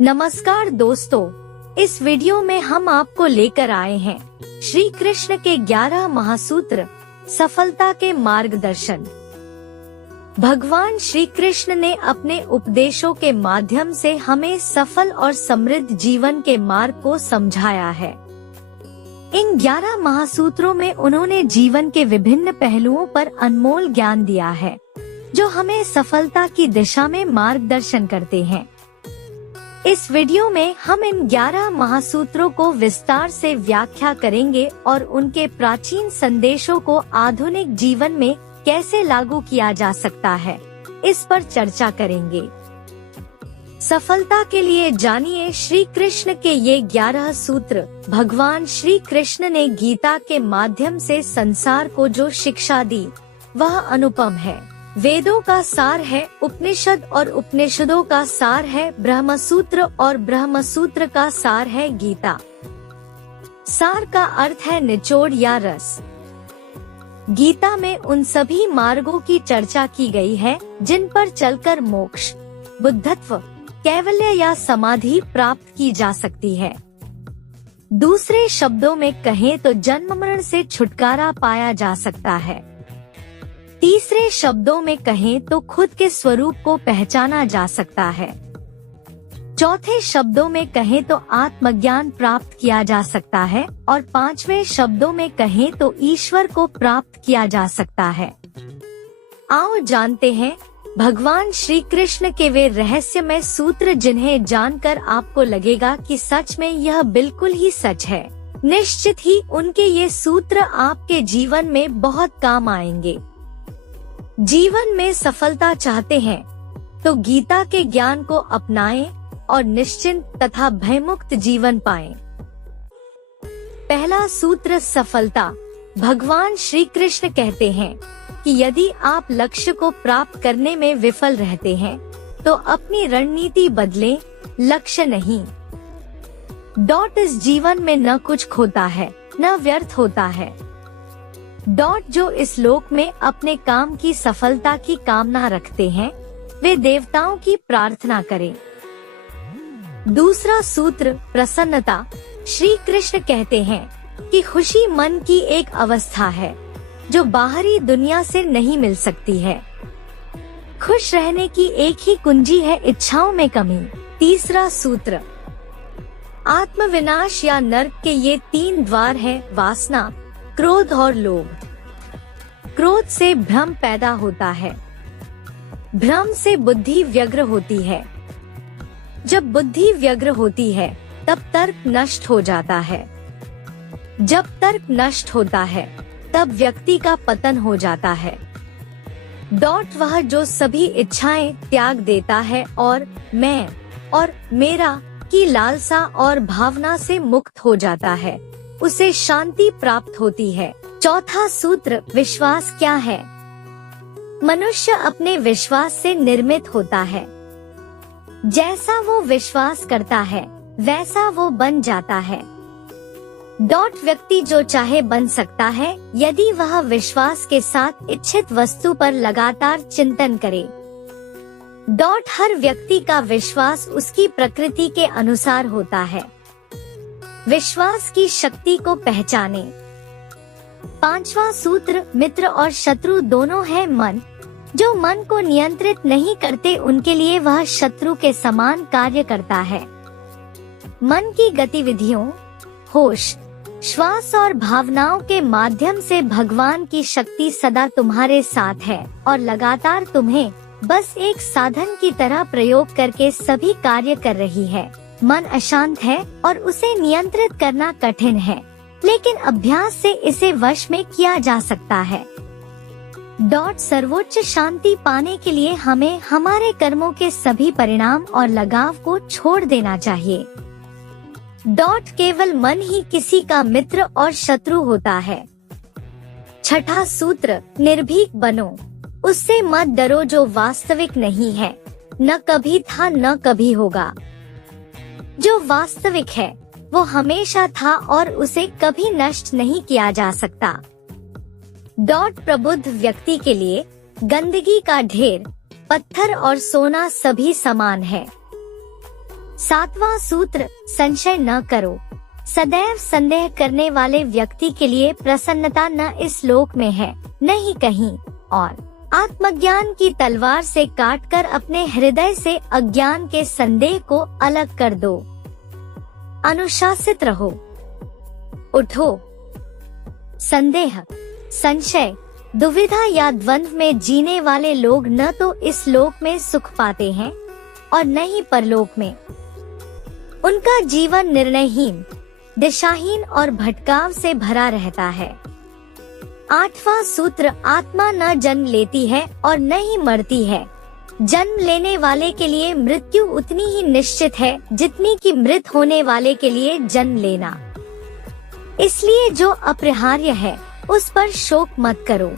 नमस्कार दोस्तों, इस वीडियो में हम आपको लेकर आए हैं श्री कृष्ण के 11 महासूत्र सफलता के मार्गदर्शन। भगवान श्री कृष्ण ने अपने उपदेशों के माध्यम से हमें सफल और समृद्ध जीवन के मार्ग को समझाया है। इन 11 महासूत्रों में उन्होंने जीवन के विभिन्न पहलुओं पर अनमोल ज्ञान दिया है, जो हमें सफलता की दिशा में मार्गदर्शन करते हैं। इस वीडियो में हम इन 11 महासूत्रों को विस्तार से व्याख्या करेंगे और उनके प्राचीन संदेशों को आधुनिक जीवन में कैसे लागू किया जा सकता है, इस पर चर्चा करेंगे। सफलता के लिए जानिए श्री कृष्ण के ये 11 सूत्र। भगवान श्री कृष्ण ने गीता के माध्यम से संसार को जो शिक्षा दी, वह अनुपम है। वेदों का सार है उपनिषद और उपनिषदों का सार है ब्रह्मसूत्र और ब्रह्मसूत्र का सार है गीता। सार का अर्थ है निचोड़ या रस। गीता में उन सभी मार्गों की चर्चा की गई है जिन पर चलकर मोक्ष, बुद्धत्व, कैवल्य या समाधि प्राप्त की जा सकती है। दूसरे शब्दों में कहें तो जन्म मरण से छुटकारा पाया जा सकता है। तीसरे शब्दों में कहें तो खुद के स्वरूप को पहचाना जा सकता है। चौथे शब्दों में कहें तो आत्मज्ञान प्राप्त किया जा सकता है और पांचवें शब्दों में कहें तो ईश्वर को प्राप्त किया जा सकता है। आओ जानते हैं भगवान श्री कृष्ण के वे रहस्यमय सूत्र जिन्हें जानकर आपको लगेगा कि सच में यह बिल्कुल ही सच है। निश्चित ही उनके ये सूत्र आपके जीवन में बहुत काम आएंगे। जीवन में सफलता चाहते हैं तो गीता के ज्ञान को अपनाएं और निश्चिंत तथा भयमुक्त जीवन पाएं। पहला सूत्र सफलता। भगवान श्री कृष्ण कहते हैं कि यदि आप लक्ष्य को प्राप्त करने में विफल रहते हैं तो अपनी रणनीति बदलें, लक्ष्य नहीं। इस जीवन में न कुछ खोता है न व्यर्थ होता है। जो इस लोक में अपने काम की सफलता की कामना रखते हैं, वे देवताओं की प्रार्थना करें। दूसरा सूत्र प्रसन्नता। श्री कृष्ण कहते हैं कि खुशी मन की एक अवस्था है जो बाहरी दुनिया से नहीं मिल सकती है। खुश रहने की एक ही कुंजी है इच्छाओं में कमी। तीसरा सूत्र आत्मविनाश या नर्क के ये 3 द्वार हैं, वासना, क्रोध और लोभ। क्रोध से भ्रम पैदा होता है। भ्रम से बुद्धि व्यग्र होती है। जब बुद्धि व्यग्र होती है तब तर्क नष्ट हो जाता है। जब तर्क नष्ट होता है तब व्यक्ति का पतन हो जाता है। वह जो सभी इच्छाएं त्याग देता है और मैं और मेरा की लालसा और भावना से मुक्त हो जाता है, उसे शांति प्राप्त होती है। चौथा सूत्र विश्वास क्या है। मनुष्य अपने विश्वास से निर्मित होता है। जैसा वो विश्वास करता है वैसा वो बन जाता है। व्यक्ति जो चाहे बन सकता है यदि वह विश्वास के साथ इच्छित वस्तु पर लगातार चिंतन करे। हर व्यक्ति का विश्वास उसकी प्रकृति के अनुसार होता है। विश्वास की शक्ति को पहचाने। पांचवा सूत्र मित्र और शत्रु दोनों है मन। जो मन को नियंत्रित नहीं करते उनके लिए वह शत्रु के समान कार्य करता है। मन की गतिविधियों, होश, श्वास और भावनाओं के माध्यम से भगवान की शक्ति सदा तुम्हारे साथ है और लगातार तुम्हें बस एक साधन की तरह प्रयोग करके सभी कार्य कर रही है। मन अशांत है और उसे नियंत्रित करना कठिन है, लेकिन अभ्यास से इसे वश में किया जा सकता है। सर्वोच्च शांति पाने के लिए हमें हमारे कर्मों के सभी परिणाम और लगाव को छोड़ देना चाहिए। केवल मन ही किसी का मित्र और शत्रु होता है। छठा सूत्र निर्भीक बनो। उससे मत डरो जो वास्तविक नहीं है, न कभी था न कभी होगा। जो वास्तविक है वो हमेशा था और उसे कभी नष्ट नहीं किया जा सकता। प्रबुद्ध व्यक्ति के लिए गंदगी का ढेर, पत्थर और सोना सभी समान है। सातवां सूत्र, संशय न करो। सदैव संदेह करने वाले व्यक्ति के लिए प्रसन्नता न इस लोक में है न ही कहीं और। आत्मज्ञान की तलवार से काटकर अपने हृदय से अज्ञान के संदेह को अलग कर दो। अनुशासित रहो। उठो। संदेह, संशय, दुविधा या द्वंद्व में जीने वाले लोग न तो इस लोक में सुख पाते हैं और न ही परलोक में। उनका जीवन निर्णयहीन, दिशाहीन और भटकाव से भरा रहता है। आठवां सूत्र, आत्मा न जन्म लेती है और न ही मरती है। जन्म लेने वाले के लिए मृत्यु उतनी ही निश्चित है जितनी कि मृत होने वाले के लिए जन्म लेना। इसलिए जो अपरिहार्य है उस पर शोक मत करो।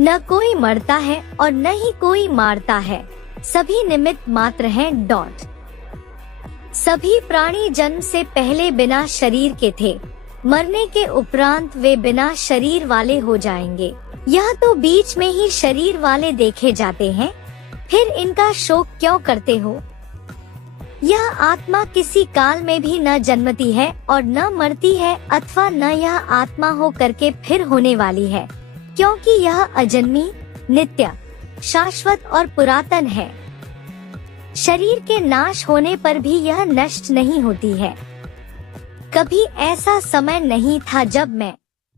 न कोई मरता है और न ही कोई मारता है, सभी निमित्त मात्र हैं। सभी प्राणी जन्म से पहले बिना शरीर के थे, मरने के उपरांत वे बिना शरीर वाले हो जाएंगे। यह तो बीच में ही शरीर वाले देखे जाते हैं, फिर इनका शोक क्यों करते हो? यह आत्मा किसी काल में भी न जन्मती है और न मरती है, अथवा न यह आत्मा हो करके फिर होने वाली है, क्योंकि यह अजन्मी, नित्य, शाश्वत और पुरातन है। शरीर के नाश होने पर भी यह नष्ट नहीं होती है। कभी ऐसा समय नहीं था जब मैं,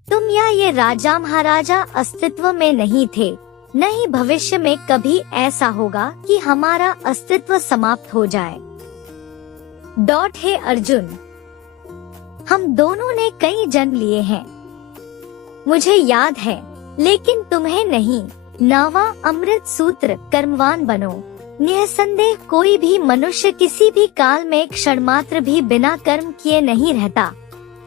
तुम या ये राजा महाराजा अस्तित्व में नहीं थे, न ही भविष्य में कभी ऐसा होगा कि हमारा अस्तित्व समाप्त हो जाए। हे अर्जुन, हम दोनों ने कई जन्म लिए हैं, मुझे याद है, लेकिन तुम्हें नहीं। 9वां अमृत सूत्र, कर्मवान बनो। निसंदेह कोई भी मनुष्य किसी भी काल में क्षण मात्र भी बिना कर्म किए नहीं रहता,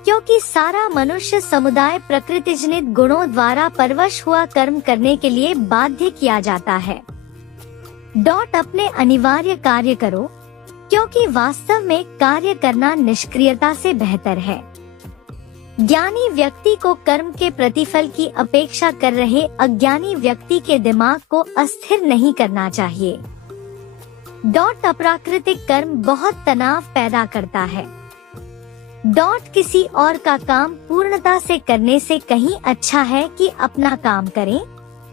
क्योंकि सारा मनुष्य समुदाय प्रकृतिजनित गुणों द्वारा परवश हुआ कर्म करने के लिए बाध्य किया जाता है। अपने अनिवार्य कार्य करो, क्योंकि वास्तव में कार्य करना निष्क्रियता से बेहतर है। ज्ञानी व्यक्ति को कर्म के प्रतिफल की अपेक्षा कर रहे अज्ञानी व्यक्ति के दिमाग को अस्थिर नहीं करना चाहिए। अप्राकृतिक कर्म बहुत तनाव पैदा करता है। किसी और का काम पूर्णता से करने से कहीं अच्छा है कि अपना काम करें,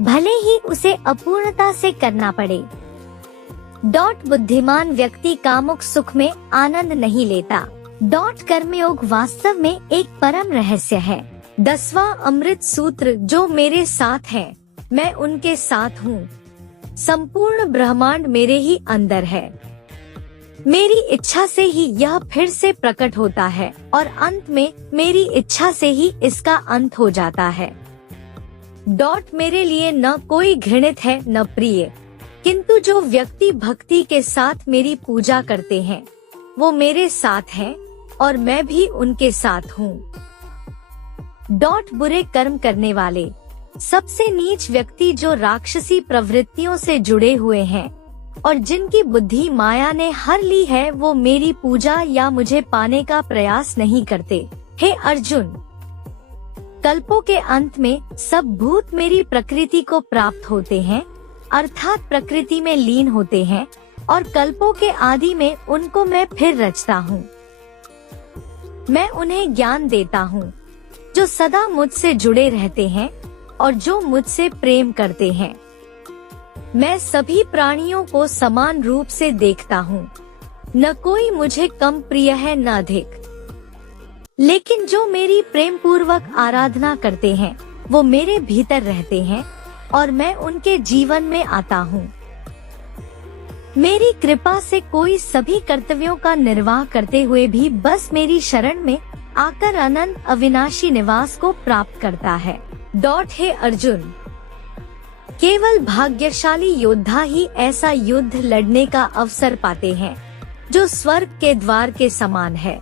भले ही उसे अपूर्णता से करना पड़े। बुद्धिमान व्यक्ति कामुक सुख में आनंद नहीं लेता। कर्मयोग वास्तव में एक परम रहस्य है। 10वां अमृत सूत्र, जो मेरे साथ है मैं उनके साथ हूँ। संपूर्ण ब्रह्मांड मेरे ही अंदर है। मेरी इच्छा से ही यह फिर से प्रकट होता है और अंत में मेरी इच्छा से ही इसका अंत हो जाता है। मेरे लिए न कोई घृणित है न प्रिय, किंतु जो व्यक्ति भक्ति के साथ मेरी पूजा करते हैं वो मेरे साथ हैं और मैं भी उनके साथ हूँ। बुरे कर्म करने वाले, सबसे नीच व्यक्ति जो राक्षसी प्रवृत्तियों से जुड़े हुए हैं और जिनकी बुद्धि माया ने हर ली है, वो मेरी पूजा या मुझे पाने का प्रयास नहीं करते। हे अर्जुन, कल्पों के अंत में सब भूत मेरी प्रकृति को प्राप्त होते हैं, अर्थात प्रकृति में लीन होते हैं, और कल्पों के आदि में उनको मैं फिर रचता हूँ। मैं उन्हें ज्ञान देता हूँ जो सदा मुझसे जुड़े रहते हैं और जो मुझसे प्रेम करते हैं। मैं सभी प्राणियों को समान रूप से देखता हूँ, न कोई मुझे कम प्रिय है न अधिक। लेकिन जो मेरी प्रेम पूर्वक आराधना करते हैं वो मेरे भीतर रहते हैं और मैं उनके जीवन में आता हूँ। मेरी कृपा से कोई सभी कर्तव्यों का निर्वाह करते हुए भी बस मेरी शरण में आकर अनंत अविनाशी निवास को प्राप्त करता है। हे अर्जुन, केवल भाग्यशाली योद्धा ही ऐसा युद्ध लड़ने का अवसर पाते हैं जो स्वर्ग के द्वार के समान है।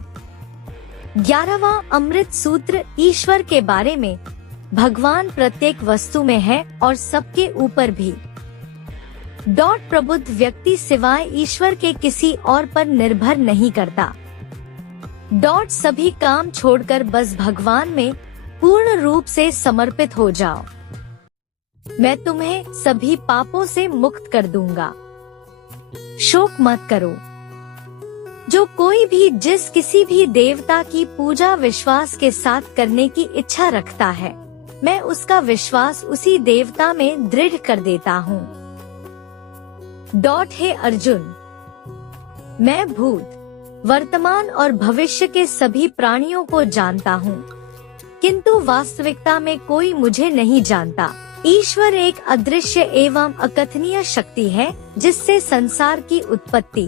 11वां अमृत सूत्र, ईश्वर के बारे में। भगवान प्रत्येक वस्तु में है और सबके ऊपर भी। प्रबुद्ध व्यक्ति सिवाय ईश्वर के किसी और पर निर्भर नहीं करता। सभी काम छोड़कर बस भगवान में पूर्ण रूप से समर्पित हो जाओ। मैं तुम्हें सभी पापों से मुक्त कर दूंगा। शोक मत करो। जो कोई भी जिस किसी भी देवता की पूजा विश्वास के साथ करने की इच्छा रखता है, मैं उसका विश्वास उसी देवता में दृढ़ कर देता हूँ। हे अर्जुन, मैं भूत, वर्तमान और भविष्य के सभी प्राणियों को जानता हूँ, किंतु वास्तविकता में कोई मुझे नहीं जानता। ईश्वर एक अदृश्य एवं अकथनीय शक्ति है जिससे संसार की उत्पत्ति,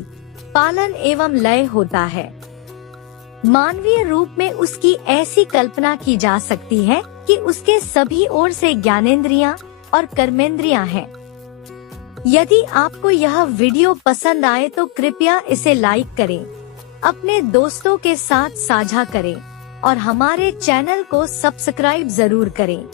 पालन एवं लय होता है। मानवीय रूप में उसकी ऐसी कल्पना की जा सकती है कि उसके सभी ओर से ज्ञानेंद्रियां और कर्मेंद्रियां हैं। यदि आपको यह वीडियो पसंद आए तो कृपया इसे लाइक करें, अपने दोस्तों के साथ साझा करें और हमारे चैनल को सब्सक्राइब जरूर करें।